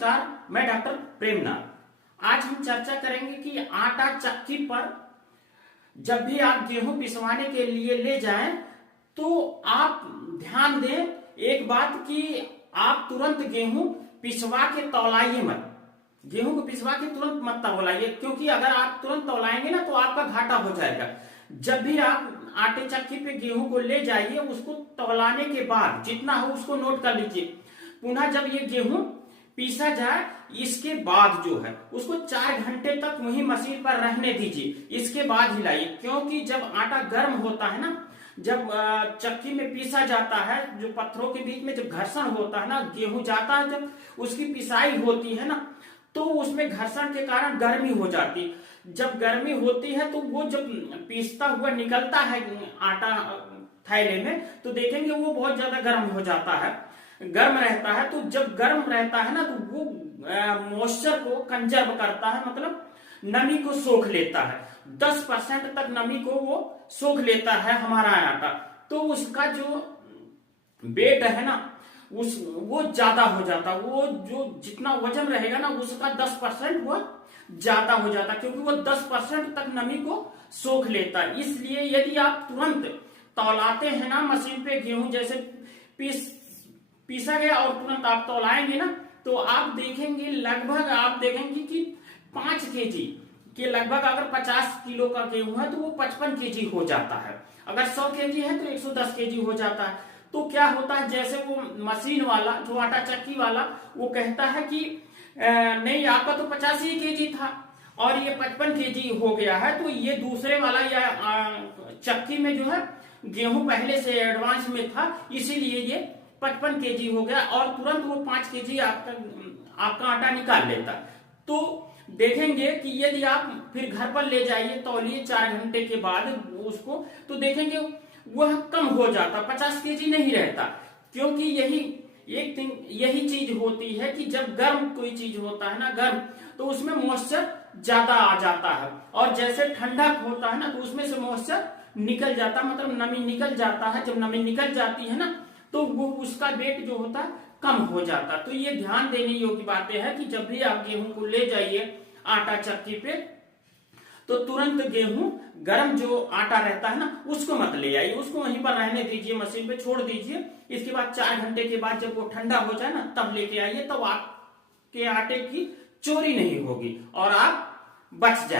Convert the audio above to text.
नमस्कार, मैं डॉक्टर प्रेमनाथ। आज हम चर्चा करेंगे कि आटा चक्की पर जब भी आप गेहूं पिसवाने के लिए ले जाएं तो आप ध्यान दें एक बात कि आप तुरंत गेहूं पिसवा के तौलाइए मत। गेहूं को पिसवा के तुरंत मत तौलाइए, क्योंकि अगर आप तुरंत तौलाएंगे ना तो आपका घाटा हो जाएगा। जब भी आप आटे चक्की पे गेहूं को ले जाइए, उसको तौलाने के बाद जितना हो उसको नोट कर लीजिए। पुनः जब ये गेहूं पीसा जाए, इसके बाद जो है उसको 4 घंटे तक वही मशीन पर रहने दीजिए, इसके बाद हिलाइए। क्योंकि जब आटा गर्म होता है ना, जब चक्की में पीसा जाता है, जो पत्थरों के बीच में जब घर्षण होता है ना, गेहूं जाता है, जब उसकी पिसाई होती है ना तो उसमें घर्षण के कारण गर्मी हो जाती। जब गर्मी होती है तो वो जब पीसता हुआ निकलता है आटा थैले में, तो देखेंगे वो बहुत ज्यादा गर्म हो जाता है, गर्म रहता है। तो जब गर्म रहता है ना तो वो मॉइस्चर को कंजर्व करता है, मतलब नमी को सोख लेता है। 10% तक नमी को वो सोख लेता है हमारा आटा। तो उसका जो वेट है ना वो ज्यादा हो जाता, वो जो जितना वजन रहेगा ना उसका 10% वो ज्यादा हो जाता, क्योंकि वो 10% तक नमी को सोख लेता है। इसलिए यदि आप तुरंत तौलाते हैं ना मशीन पे गेहूं, जैसे पीसा गया और तुरंत आप तौलाएंगे ना, तो आप देखेंगे कि 5 केजी के लगभग, अगर 50 किलो का गेहूं है तो वो 55 केजी हो जाता है। अगर 100 केजी है तो 110 केजी हो जाता है। तो क्या होता है, जैसे वो मशीन वाला, जो आटा चक्की वाला, वो कहता है कि नहीं आपका तो 85 केजी था और ये 55 केजी हो गया है, तो ये दूसरे वाला या चक्की में जो है गेहूं पहले से एडवांस में था, इसीलिए ये 55 केजी हो गया, और तुरंत वो 5 केजी आपका आटा निकाल लेता। तो देखेंगे कि यदि आप फिर घर पर ले जाइए, तौलिए 4 घंटे के बाद उसको, तो देखेंगे वह कम हो जाता, 50 केजी नहीं रहता। क्योंकि यही चीज होती है कि जब गर्म कोई चीज होता है ना, गर्म, तो उसमें मॉइस्चर ज्यादा आ जाता है, और जैसे ठंडा होता है ना तो उसमें से मॉइस्चर निकल जाता, मतलब नमी निकल जाता है। जब नमी निकल जाती है ना तो वो उसका वेट जो होता है कम हो जाता। तो ये ध्यान देने योग्य बातें हैं कि जब भी आप गेहूं को ले जाइए आटा चक्की पे, तो तुरंत गेहूं गर्म जो आटा रहता है ना उसको मत ले आइए, उसको वहीं पर रहने दीजिए, मशीन पे छोड़ दीजिए। इसके बाद 4 घंटे के बाद जब वो ठंडा हो जाए ना तब लेके आइए, तब आपके आटे की चोरी नहीं होगी और आप बच जाए।